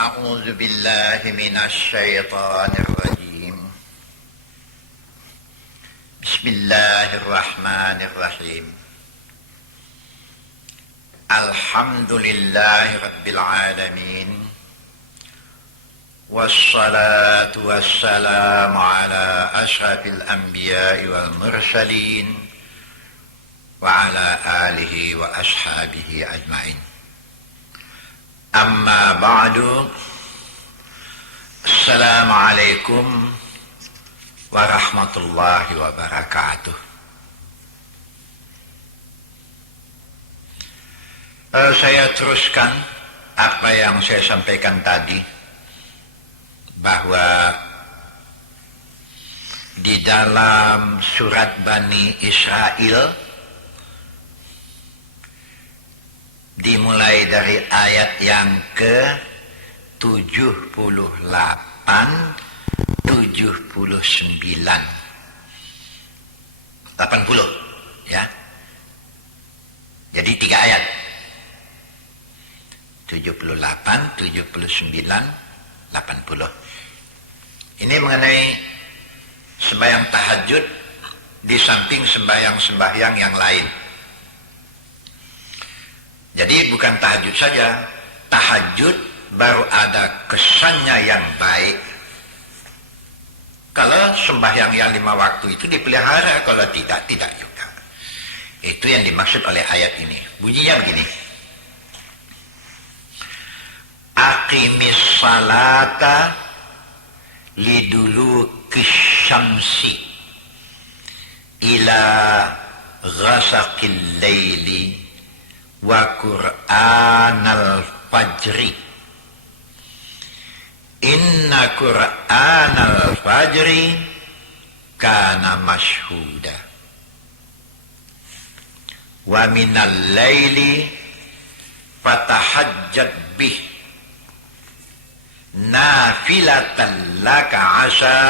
أعوذ بالله من الشيطان الرجيم. بسم الله الرحمن الرحيم. الحمد لله رب العالمين، والصلاة والسلام على أشرف الأنبياء والمرسلين وعلى آله وأصحابه أجمعين. Amma ba'du. Assalamualaikum warahmatullahi wabarakatuh. Saya teruskan apa yang saya sampaikan tadi, bahwa di dalam surat Bani Israel dimulai dari ayat yang ke-78, 79, 80 ya. Jadi 3 ayat. 78, 79, 80. Ini mengenai sembahyang tahajud di samping sembahyang-sembahyang yang lain. Jadi bukan tahajud saja, tahajud baru ada kesannya yang baik kalau sembahyang yang 5 waktu itu dipelihara, kalau tidak, tidak juga. Itu yang dimaksud oleh ayat ini. Bunyinya begini: Aqimis salata liduluki syamsi ila ghasaqil laili wa Qur'anal fajri inna Qur'anal fajri kana mashhuda wa minal laili fatahajjad bih nafilatan laka asa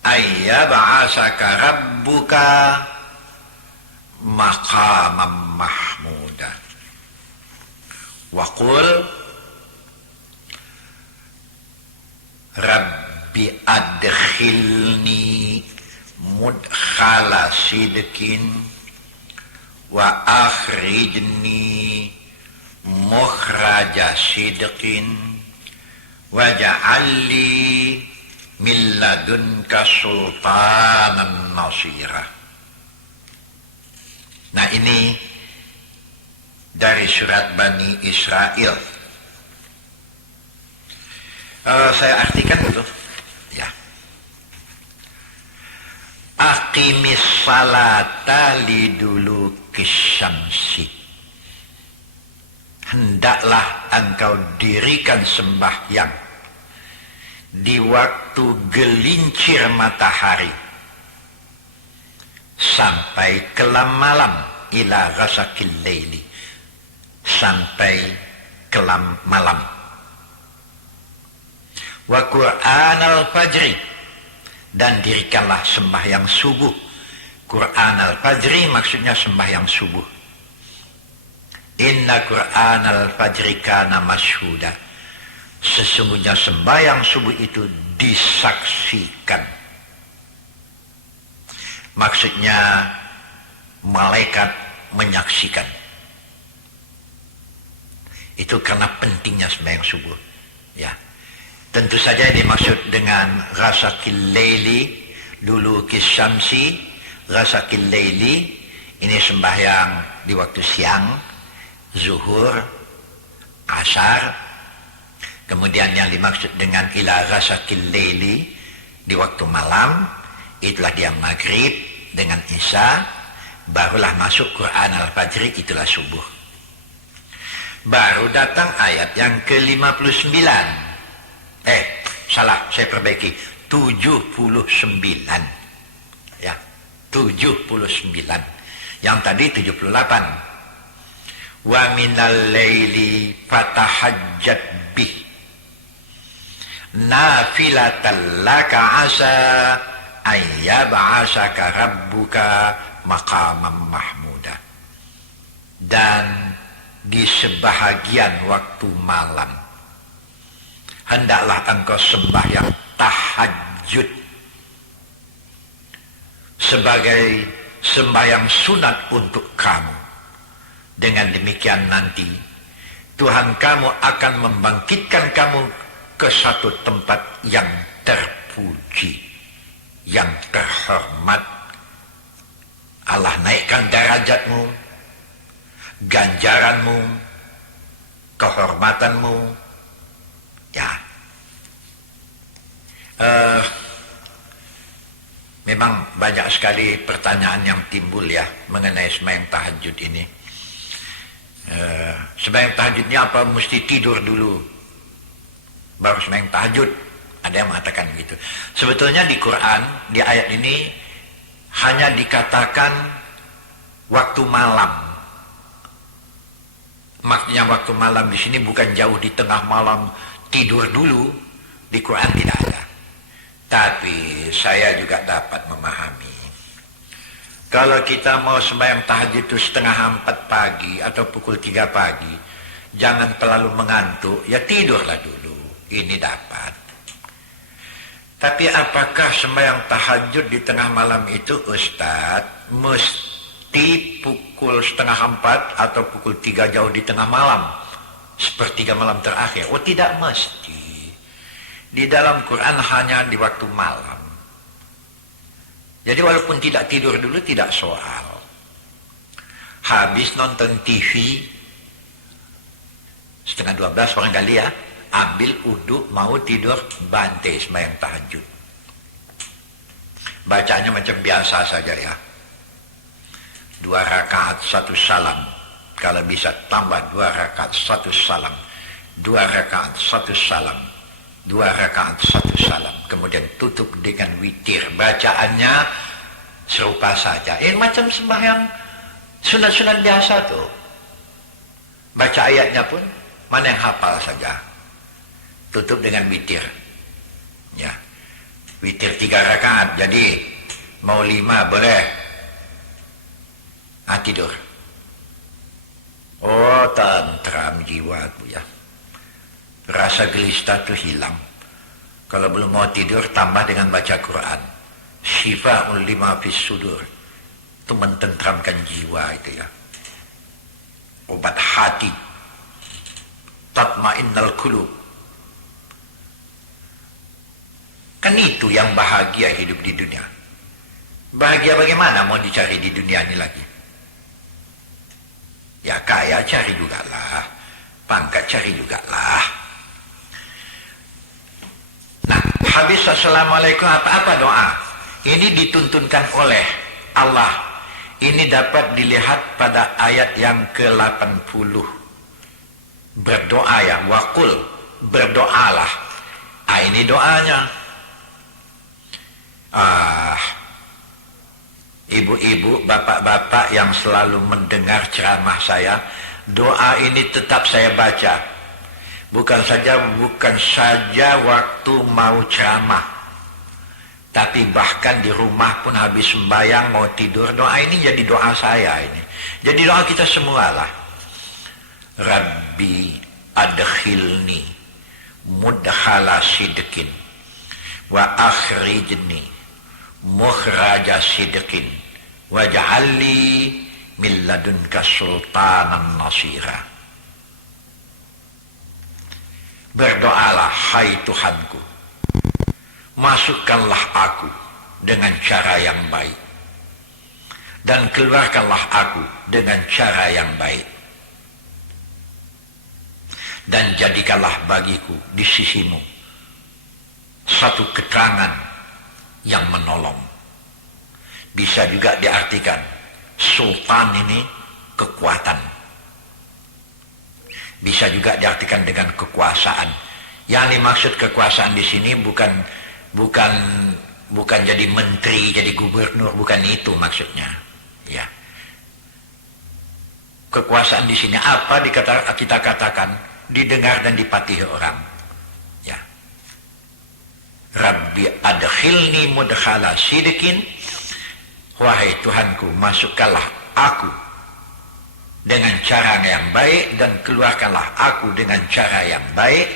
ayyab'asaka rabbuka maqamam mahmuda wa qul rabbi adkhilni mudkhala sidqin wa akhrijni mukhraja sidqin waj'alli min ladunka sultanan nasira. Nah, ini dari surat Bani Israel. Saya artikan dulu ya. Aqimis salata liduluki syamsi. Hendaklah engkau dirikan sembahyang di waktu gelincir matahari sampai kelam malam, ila ghasaqil laili, sampai kelam malam. Wa Qur'anal fajri, dan dirikanlah sembahyang subuh. Qur'anal fajri maksudnya sembahyang subuh. Inna Qur'anal fajri kana mashhuda, sesungguhnya sembahyang subuh itu disaksikan. Maksudnya malaikat menyaksikan. Itu karena pentingnya sembahyang subuh ya. Tentu saja dimaksud dengan ghasaqil laili duluki syamsi. Ghasaqil laili ini sembahyang di waktu siang, zuhur, asar. Kemudian yang dimaksud dengan ila ghasaqil laili di waktu malam, itulah dia maghrib dengan isya, barulah masuk Quran al-Fajri, itulah subuh. Baru datang ayat yang ke-59. Saya perbaiki, 79 ya, 79. Yang tadi 78. Wa minal laili fatahajjat bih nafilatan laka asa ayyab'asaka rabbuka maqamam mahmuda. Dan di sebahagian waktu malam. Hendaklah engkau sembahyang tahajud sebagai sembahyang sunat untuk kamu. Dengan demikian nanti Tuhan kamu akan membangkitkan kamu ke satu tempat yang terpuji, yang terhormat. Allah naikkan derajatmu, ganjaranmu, kehormatanmu. Ya, memang banyak sekali pertanyaan yang timbul ya mengenai sembahyang tahajud ini. Sembahyang tahajudnya apa? Mesti tidur dulu baru sembahyang tahajud. Ada yang mengatakan begitu. Sebetulnya di Quran, di ayat ini hanya dikatakan waktu malam. Maksudnya waktu malam di sini bukan jauh di tengah malam tidur dulu. Di Quran tidak ada. Tapi saya juga dapat memahami. Kalau kita mau sembahyang tahajud itu 3:30 pagi atau pukul 3 pagi, jangan terlalu mengantuk, ya tidurlah dulu. Ini dapat. Tapi apakah sembahyang tahajud di tengah malam itu, Ustadz, mesti pukul 3:30 atau pukul 3 jauh di tengah malam, sepertiga malam terakhir? Oh, tidak mesti. Di dalam Quran hanya di waktu malam. Jadi walaupun tidak tidur dulu tidak soal. Habis nonton TV 11:30 barangkali ya, ambil uduk mau tidur, bantai sembahyang tahajud. Bacanya macam biasa saja ya. 2 rakaat 1 salam. Kalau bisa tambah 2 rakaat 1 salam. 2 rakaat 1 salam. 2 rakaat 1 salam. Kemudian tutup dengan witir. Bacaannya serupa saja. Macam sembahyang sunat-sunat biasa tuh. Baca ayatnya pun mana yang hafal saja. Tutup dengan witir. Ya. Witir 3 rakaat. Jadi mau 5 boleh. Tidur. Oh, tentram jiwa tuh ya. Rasa gelisah itu hilang. Kalau belum mau tidur, tambah dengan baca Quran. Syifa'ul lima fis sudur. Itu mententramkan jiwa itu ya. Obat hati. Tatma'innal qulub. Kan itu yang bahagia hidup di dunia. Bahagia bagaimana mau dicari di dunia ini lagi? Ya kaya cari juga lah. Pangkat cari juga lah. Nah, habis assalamualaikum apa doa. Ini dituntunkan oleh Allah. Ini dapat dilihat pada ayat yang ke-80. Berdoa ya, waqul, berdoalah. Ini doanya. Ibu-ibu, bapak-bapak yang selalu mendengar ceramah saya, doa ini tetap saya baca. Bukan saja waktu mau ceramah, tapi bahkan di rumah pun habis sembahyang mau tidur, doa ini jadi doa saya ini. Jadi doa kita semua lah. Rabbi adkhilni mudkhala sidqin wa akhrijni mukhraja sidqin waj'alni min ladunka sultanan nasira. Berdoalah, hai Tuhanku, masukkanlah aku dengan cara yang baik, dan keluarkanlah aku dengan cara yang baik, dan jadikanlah bagiku di sisimu satu keterangan yang menolong. Bisa juga diartikan sultan ini kekuatan. Bisa juga diartikan dengan kekuasaan. Yang dimaksud kekuasaan di sini bukan jadi menteri, jadi gubernur, bukan itu maksudnya. Ya. Kekuasaan di sini apa kita katakan didengar dan dipatuhi orang. Ya. Rabbi adkhilni mudkhala sidqin, wahai Tuhanku, masukkanlah aku dengan cara yang baik, dan keluarkanlah aku dengan cara yang baik,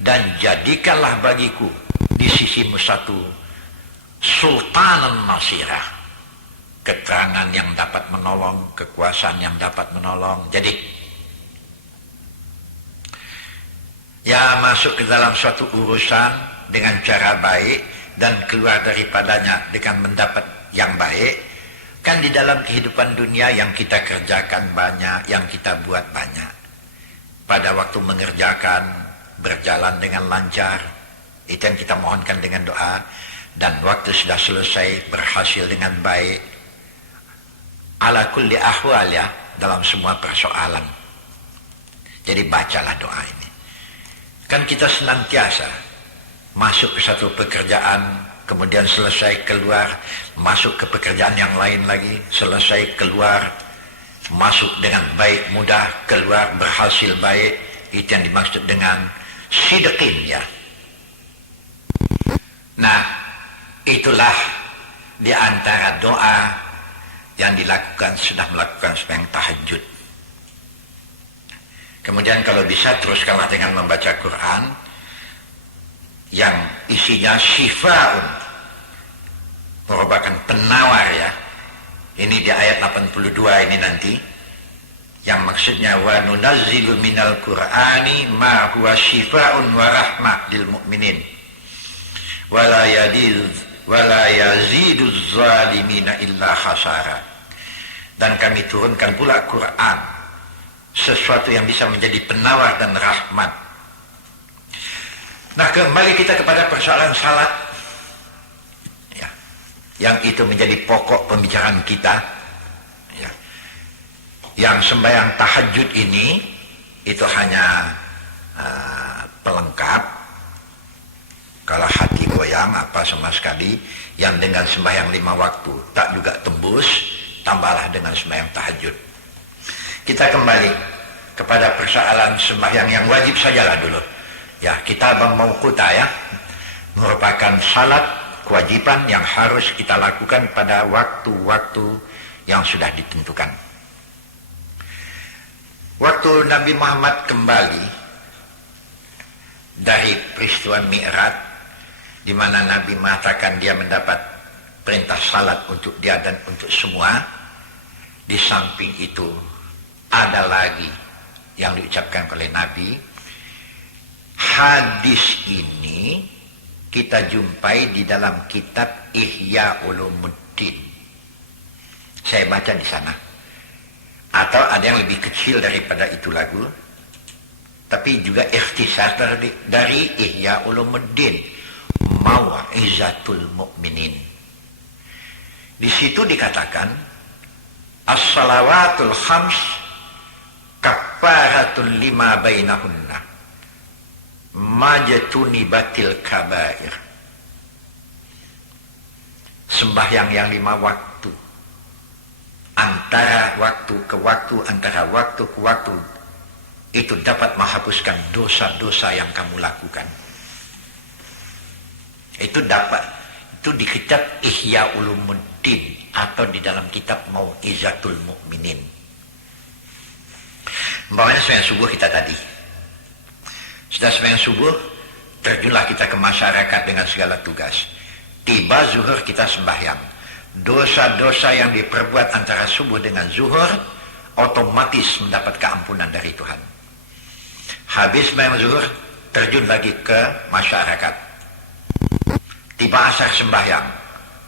dan jadikanlah bagiku di sisimu satu sultanan nasirah, keterangan yang dapat menolong, kekuasaan yang dapat menolong. Jadi ya, masuk ke dalam suatu urusan dengan cara baik dan keluar daripadanya dengan mendapat yang baik. Kan di dalam kehidupan dunia yang kita kerjakan banyak, yang kita buat banyak. Pada waktu mengerjakan berjalan dengan lancar, itu yang kita mohonkan dengan doa. Dan waktu sudah selesai berhasil dengan baik. Ala kulli ahwal, ya, dalam semua persoalan. Jadi bacalah doa ini. Kan kita senantiasa masuk ke satu pekerjaan, kemudian selesai keluar, masuk ke pekerjaan yang lain lagi, selesai keluar, masuk dengan baik, mudah, keluar, berhasil baik. Itu yang dimaksud dengan sidqin, ya. Nah, itulah di antara doa yang dilakukan, sudah melakukan sembahyang tahajud. Kemudian kalau bisa teruskanlah dengan membaca Quran yang isinya syifaun, merupakan penawar, ya. Ini di ayat 82 ini nanti, yang maksudnya wa nunazzilu minal Qur'ani ma huwa syifaun wa rahmah lil mu'minin wa la yaziduz zalimina illa khasara. Dan kami turunkan pula Quran, sesuatu yang bisa menjadi penawar dan rahmat. Nah, kembali kita kepada persoalan salat, ya, yang itu menjadi pokok pembicaraan kita, ya. Yang sembahyang tahajud ini itu hanya pelengkap. Kalau hati goyang apa sama sekali, yang dengan sembahyang 5 waktu tak juga tembus, tambahlah dengan sembahyang tahajud. Kita kembali kepada persoalan sembahyang yang wajib sajalah dulu. Ya, kita mauquta, ya, merupakan salat kewajiban yang harus kita lakukan pada waktu-waktu yang sudah ditentukan. Waktu Nabi Muhammad kembali dari peristiwa Mi'raj, di mana Nabi mengatakan dia mendapat perintah salat untuk dia dan untuk semua, di samping itu ada lagi yang diucapkan oleh Nabi. Hadis ini kita jumpai di dalam kitab Ihya Ulumuddin. Saya baca di sana. Atau ada yang lebih kecil daripada itu lagu, tapi juga ikhtisar dari Ihya Ulumuddin, Mau'izatul Mu'minin. Di situ dikatakan as-salawatul khams kaffaratul lima bainahunna majtuni batil kabair. Sembahyang yang 5 waktu, antara waktu ke waktu, antara waktu ke waktu, itu dapat menghapuskan dosa-dosa yang kamu lakukan. Itu dapat, itu di kitab Ihya Ulumuddin atau di dalam kitab Mau'izatul Mu'minin. Umpamanya sembahyang subuh kita tadi, sudah sembahyang subuh, terjunlah kita ke masyarakat dengan segala tugas. Tiba zuhur kita sembahyang. Dosa-dosa yang diperbuat antara subuh dengan zuhur otomatis mendapat keampunan dari Tuhan. Habis sembahyang zuhur, terjun lagi ke masyarakat. Tiba asar sembahyang,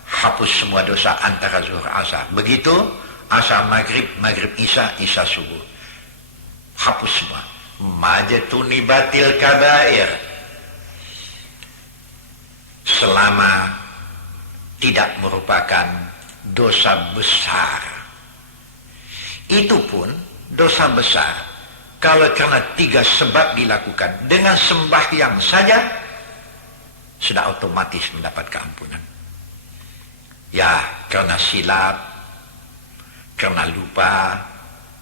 hapus semua dosa antara zuhur asar. Begitu asar maghrib, maghrib isya, isya subuh, hapus semua. Majtuni batil kabair, selama tidak merupakan dosa besar. Itu pun dosa besar kalau karena 3 sebab dilakukan dengan sembahyang saja, sudah otomatis mendapat keampunan. Ya, karena silap, karena lupa,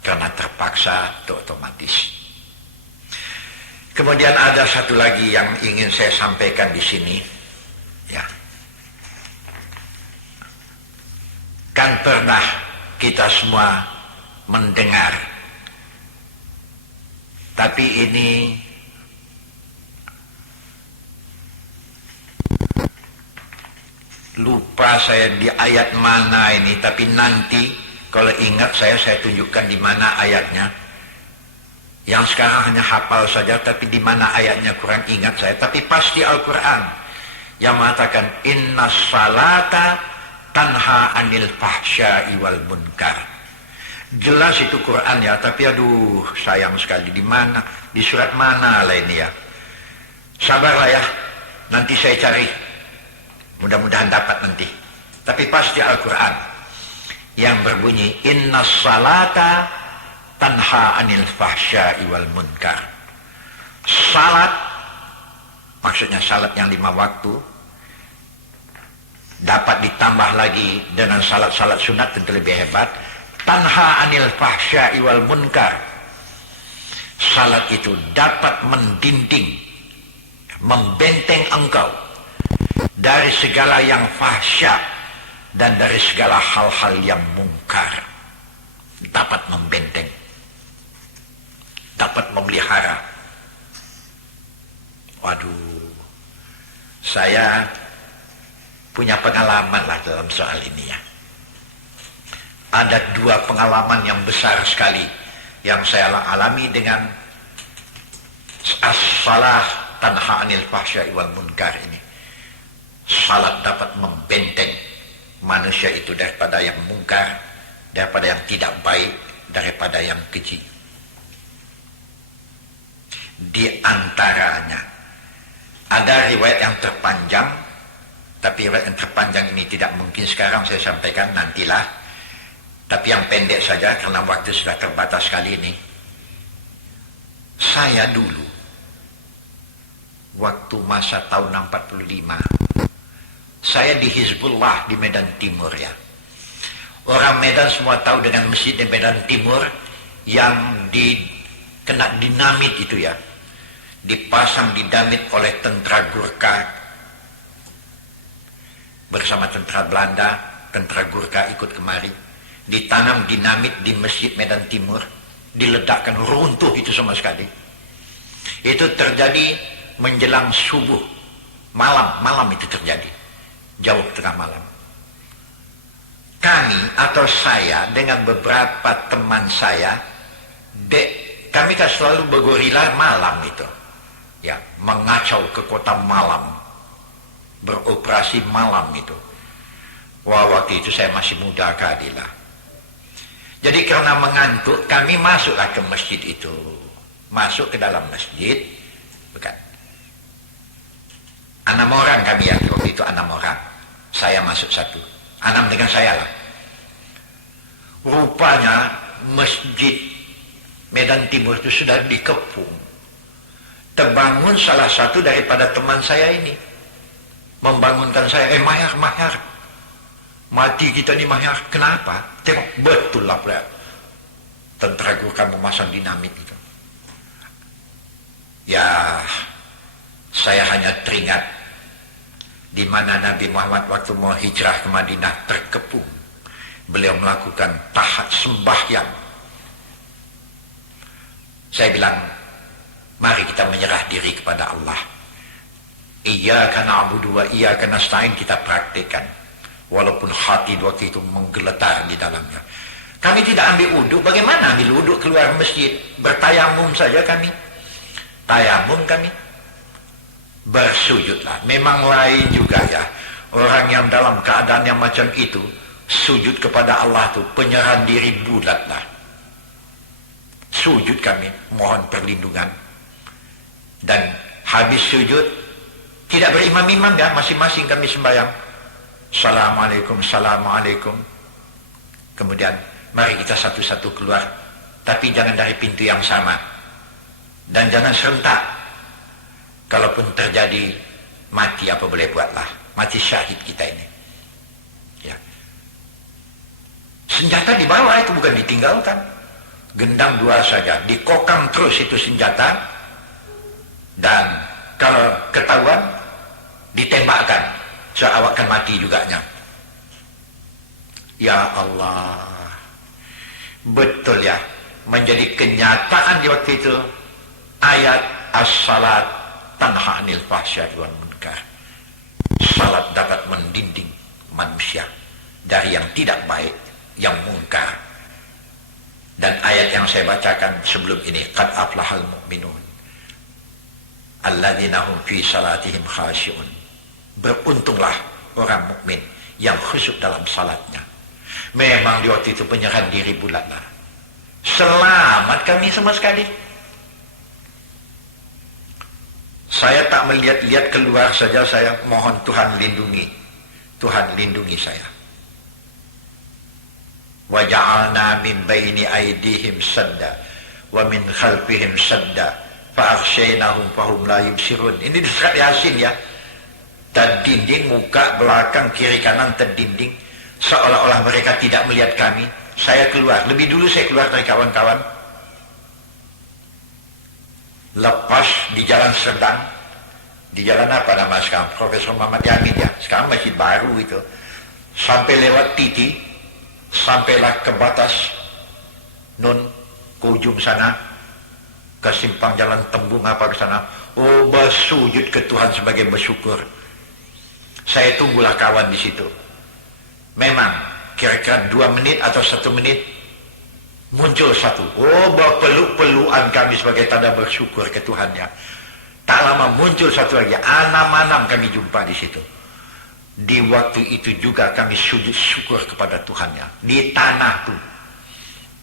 karena terpaksa, itu otomatis. Kemudian ada satu lagi yang ingin saya sampaikan di sini, ya. Kan pernah kita semua mendengar Tapi ini lupa saya di ayat mana ini, tapi nanti kalau ingat saya tunjukkan di mana ayatnya. Yang sekarang hanya hafal saja, tapi di mana ayatnya kurang ingat saya. Tapi pasti Al-Quran yang mengatakan inna salata tanha anil fahsya'i wal munkar. Jelas itu Quran ya, tapi aduh sayang sekali di mana, di surat mana lah ini ya. Sabarlah ya, nanti saya cari. Mudah-mudahan dapat nanti. Tapi pasti Al-Quran yang berbunyi inna salata tanha anil fahsya'i wal munkar. Salat, maksudnya salat yang 5 waktu, dapat ditambah lagi dengan salat-salat sunat tentu lebih hebat. Tanha anil fahsya'i wal munkar. Salat itu dapat mendinding, membenteng engkau dari segala yang fahsya dan dari segala hal-hal yang mungkar. Dapat membenteng, dapat memelihara. Waduh, saya punya pengalaman lah dalam soal ini ya. Ada 2 pengalaman yang besar sekali yang saya alami dengan as-salah tanha anil fahsya'i wal munkar ini. Salat dapat membenteng manusia itu daripada yang mungkar, daripada yang tidak baik, daripada yang keji. Di antaranya ada riwayat yang terpanjang, tapi riwayat yang terpanjang ini tidak mungkin sekarang saya sampaikan, nantilah. Tapi yang pendek saja karena waktu sudah terbatas kali ini. Saya dulu waktu masa tahun 45, saya di Hizbullah di Medan Timur ya. Orang Medan semua tahu dengan masjid di Medan Timur yang kena dinamit itu ya. Dipasang dinamit oleh tentara Gurkha bersama tentara Belanda. Tentara Gurkha ikut kemari. Ditanam dinamit di masjid Medan Timur, diledakkan, runtuh itu sama sekali. Itu terjadi menjelang subuh, malam itu terjadi, jauh tengah malam. Kami atau saya dengan beberapa teman saya, kami kan selalu bergorila malam itu, ya, mengacau ke kota malam, beroperasi malam itu. Wah, waktu itu saya masih muda keadilah. Jadi karena mengantuk, kami masuklah ke masjid itu. Masuk ke dalam masjid. Bukan. 6 orang kami ya, waktu itu 6 orang. Saya masuk 1. 6 dengan saya lah. Rupanya masjid Medan Timur itu sudah dikepung. Terbangun salah satu daripada teman saya ini. Membangunkan saya, Mahyar. Mati kita nih Mahyar. Kenapa? Tengok, betul lah pula. Tentara Gurkha memasang dinamit itu. Ya, saya hanya teringat di mana Nabi Muhammad waktu mau hijrah ke Madinah terkepung. Beliau melakukan tahap sembahyang. Saya bilang, mari kita menyerah diri kepada Allah. Iyyaka na'budu wa iyyaka nasta'in kita praktikkan. Walaupun hati waktu itu menggeletar di dalamnya. Kami tidak ambil wudhu. Bagaimana ambil wudhu keluar masjid? Bertayamum saja kami. Tayamum kami. Bersujudlah. Memang lain juga ya. Orang yang dalam keadaan yang macam itu, sujud kepada Allah itu penyerahan diri bulatlah. Sujud kami. Mohon perlindungan. Dan habis sujud, tidak berimam-imam ya. Masing-masing kami sembahyang. Assalamualaikum. Kemudian mari kita satu-satu keluar, tapi jangan dari pintu yang sama dan jangan serentak. Kalaupun terjadi mati apa boleh buatlah, mati syahid kita ini ya. Senjata dibawa itu bukan ditinggalkan, gendang 2 saja, dikokang terus itu senjata, dan kalau ketahuan ditembakkan. Saya akan mati juga nya. Ya Allah, betul ya, menjadi kenyataan di waktu itu ayat as-salat tanha 'anil fahsya'i wal munkar. Salat dapat mendinding manusia dari yang tidak baik, yang mungkar. Dan ayat yang saya bacakan sebelum ini, qad aflahal mu'minun alladzina hum fi salatihim khashi'un. Beruntunglah orang mukmin yang khusyuk dalam salatnya. Memang di waktu itu penyerahan diri bulatlah. Selamat kami sama sekali. Saya tak melihat-lihat keluar saja, saya mohon Tuhan lindungi. Tuhan lindungi saya. Wa ja'alna min baini aydihim sadda wa min khalfihim sadda fa aghshaynahum fahum la yubsirun. Ini di surat Yasin ya. Terdinding muka, belakang, kiri, kanan terdinding, seolah-olah mereka tidak melihat kami. Saya keluar, lebih dulu saya keluar dari kawan-kawan. Lepas di jalan Serdang, di jalan apa nama sekarang, Profesor Muhammad Yamin ya, sekarang masih baru itu, sampai lewat Titi, sampailah ke batas Nun, ke ujung sana, ke simpang jalan Tembung apa ke sana. Oh, bersujud ke Tuhan sebagai bersyukur. Saya tunggulah kawan di situ. Memang kira-kira 2 menit atau 1 menit muncul satu. Oh, berpeluk-pelukan kami sebagai tanda bersyukur ke Tuhannya. Tak lama muncul satu lagi. Anam-anam kami jumpa di situ. Di waktu itu juga kami sujud syukur kepada Tuhannya. Di tanah tuh.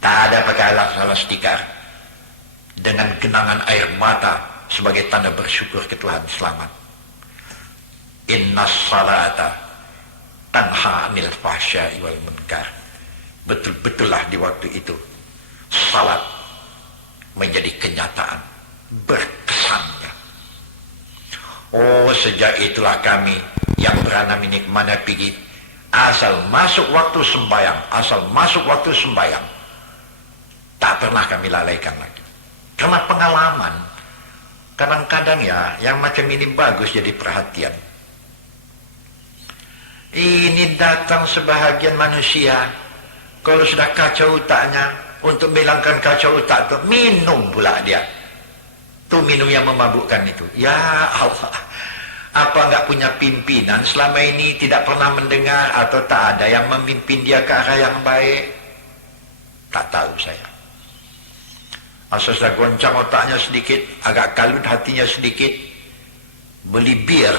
Tak ada pakai alas tikar. Dengan genangan air mata sebagai tanda bersyukur ke Tuhan selamat. Innas salata tanha 'anil fahsya'i wal munkar. Betul-betullah di waktu itu salat menjadi kenyataan berkesannya. Oh, sejak itulah kami yang beranak ini kemana pergi, asal masuk waktu sembahyang, tak pernah kami lalaikan lagi. Karena pengalaman, kadang-kadang ya yang macam ini bagus jadi perhatian. Ini datang sebahagian manusia, kalau sudah kacau otaknya, untuk menghilangkan kacau otak itu minum pula dia. Itu minum yang memabukkan itu. Ya Allah, apa enggak punya pimpinan selama ini tidak pernah mendengar atau tak ada yang memimpin dia ke arah yang baik? Tak tahu saya. Asal sudah goncang otaknya sedikit, agak kalut hatinya sedikit, beli bir,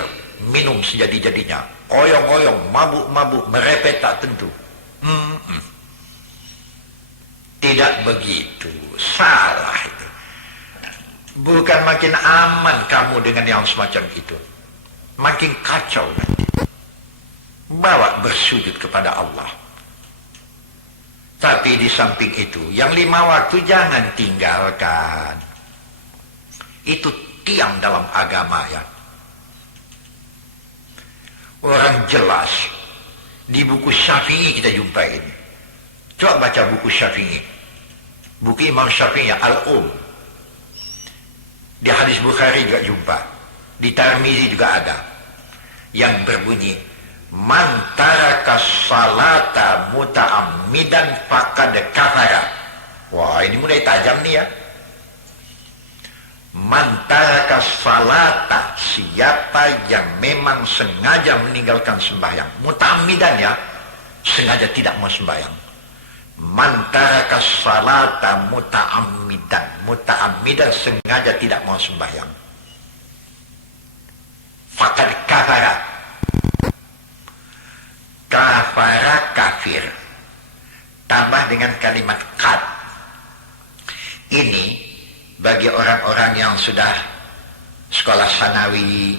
minum sejadi-jadinya. Oyong-oyong, mabuk-mabuk, merepet tak tentu. Tidak begitu, salah itu. Bukan makin aman kamu dengan yang semacam itu, makin kacau nanti. Bawa bersujud kepada Allah. Tapi di samping itu, yang 5 waktu jangan tinggalkan. Itu tiang dalam agama ya. Orang jelas di buku Syafi'i kita jumpa ini. Coba baca buku Syafi'i, buku Imam Syafi'i Al-Um. Di hadis Bukhari juga jumpa, di Tirmizi juga ada yang berbunyi man taraka salata muta'ammidan faqad kafara. Wah, ini mulai tajam nih ya. Man taraka salata, siapa yang memang sengaja meninggalkan sembahyang, muta'ammidan ya, sengaja tidak mau sembahyang. Man taraka salata muta'ammidan sengaja tidak mau sembahyang, faqad kafara. Kafara kafir, tambah dengan kalimat qad. Ini bagi orang-orang yang sudah sekolah sanawi,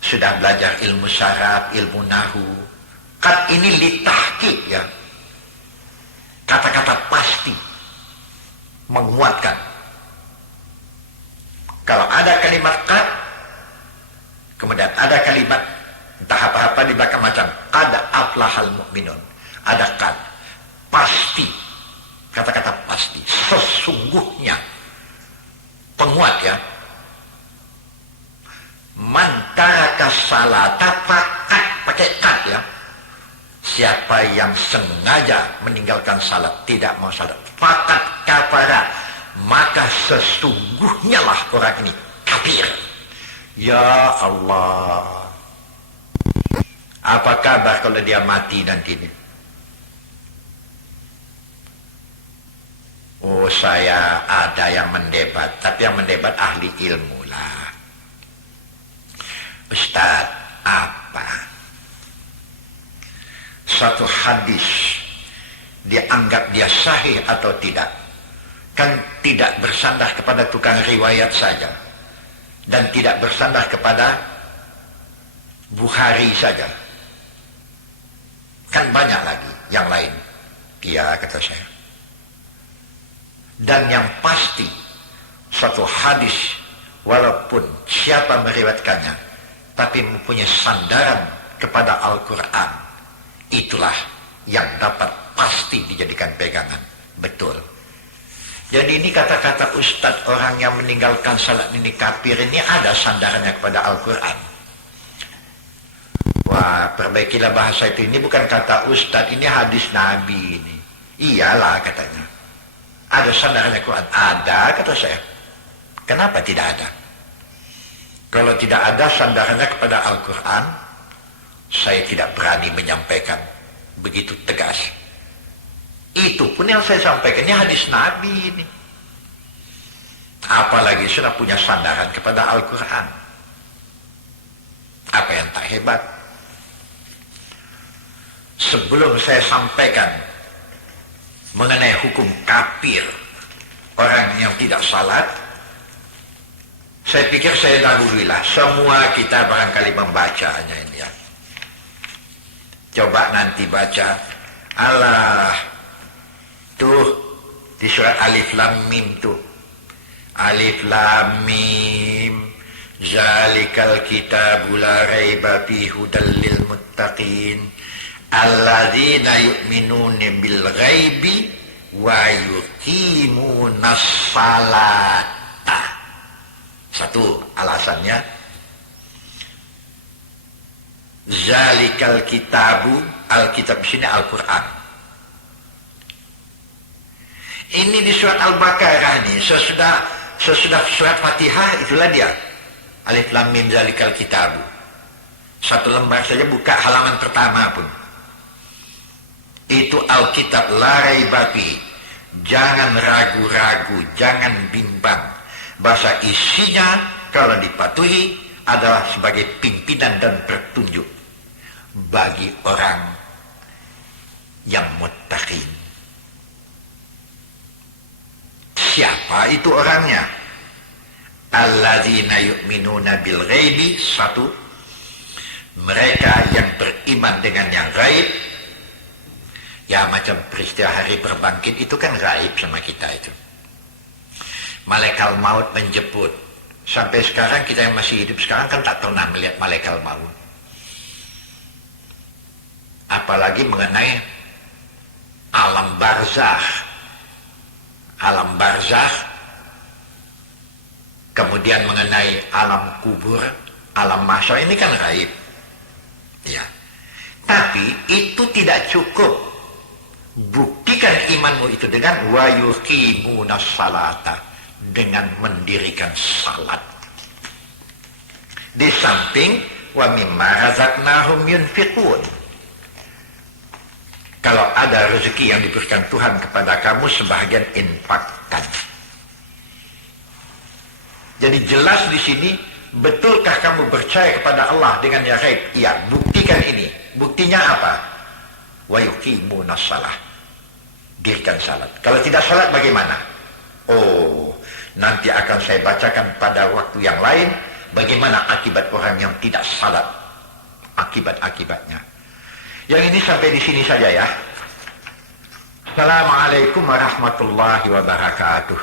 sudah belajar ilmu syarab, ilmu nahu. Qad ini litahqiq ya. Kata-kata pasti, menguatkan. Kalau ada kalimat qad, kemudian ada kalimat entah apa-apa di belakang macam qad aflahal mu'minun. Ada qad, pasti. Kata-kata pasti, sesungguhnya. Penguat ya. Man taraka salata faqad, pakai qad ya. Siapa yang sengaja meninggalkan salat, tidak mau salat, faqad kafara, maka maka sesungguhnya lah orang ini kafir. Ya Allah, apa kabar kalau dia mati nanti ini? Oh, saya ada yang mendebat, tapi yang mendebat ahli ilmu lah. Ustaz, apa satu hadis dianggap dia sahih atau tidak? Kan tidak bersandar kepada tukang riwayat saja, dan tidak bersandar kepada Bukhari saja. Kan banyak lagi yang lain. Iya, kata saya. Dan yang pasti, satu hadis walaupun siapa meriwayatkannya, tapi mempunyai sandaran kepada Al-Quran, itulah yang dapat pasti dijadikan pegangan. Betul. Jadi ini kata-kata Ustadz orang yang meninggalkan salat ini kafir ini ada sandarannya kepada Al-Quran. Wah, perbaikilah bahasa itu. Ini bukan kata Ustadz, ini hadis Nabi ini. Iyalah katanya. Ada sandarannya Quran? Ada, kata saya. Kenapa tidak ada? Kalau tidak ada sandarannya kepada Al-Quran, saya tidak berani menyampaikan begitu tegas. Itu pun yang saya sampaikan, ini hadis Nabi ini. Apalagi sudah punya sandaran kepada Al-Quran. Apa yang tak hebat? Sebelum saya sampaikan mengenai hukum kafir orang yang tidak salat, saya pikir saya dahululah. Semua kita barangkali membacanya ini ya. Coba nanti baca. Allah, tuh di surat Alif Lam Mim tuh. Alif Lam Mim, zalikal kitabul la raiba fihi hudal lil muttaqin alladzina yu'minuna bil ghaibi wa yuqimunas salata. Satu alasannya, zalikal kitabu, Alkitab sini Al-Quran. Ini di surat Al-Baqarah nih, sesudah surat Fatihah, itulah dia. Alif Lam Mim zalikal kitabu. Satu lembar saja buka halaman pertama pun. Itu Alkitab la raiba fi. Jangan ragu-ragu, jangan bimbang. Bahasa isinya kalau dipatuhi adalah sebagai pimpinan dan petunjuk bagi orang yang muttaqin. Siapa itu orangnya? Alladzina yu'minuna bil ghaibi. Satu, mereka yang beriman dengan yang gaib. Ya, macam peristiwa hari berbangkit itu kan gaib sama kita itu. Malaikat maut menjemput. Sampai sekarang kita yang masih hidup sekarang kan tak pernah melihat malaikat maut. Apalagi mengenai alam barzakh. Alam barzakh, kemudian mengenai alam kubur, alam mahsyar, ini kan gaib. Ya. Tapi itu tidak cukup. Buktikan imanmu itu dengan wa yuqimunas salata, dengan mendirikan salat. Di samping wa mimma razaqnahum yunfiqun. Kalau ada rezeki yang diberikan Tuhan kepada kamu, sebahagian infakkan. Jadi jelas di sini, betulkah kamu percaya kepada Allah dengan yang gaib? Iya, buktikan ini. Buktinya apa? Wa yuqimunas shalah. Dirikan salat. Kalau tidak salat bagaimana? Oh, nanti akan saya bacakan pada waktu yang lain bagaimana akibat orang yang tidak salat. Akibat-akibatnya. Yang ini sampai di sini saja ya. Assalamualaikum warahmatullahi wabarakatuh.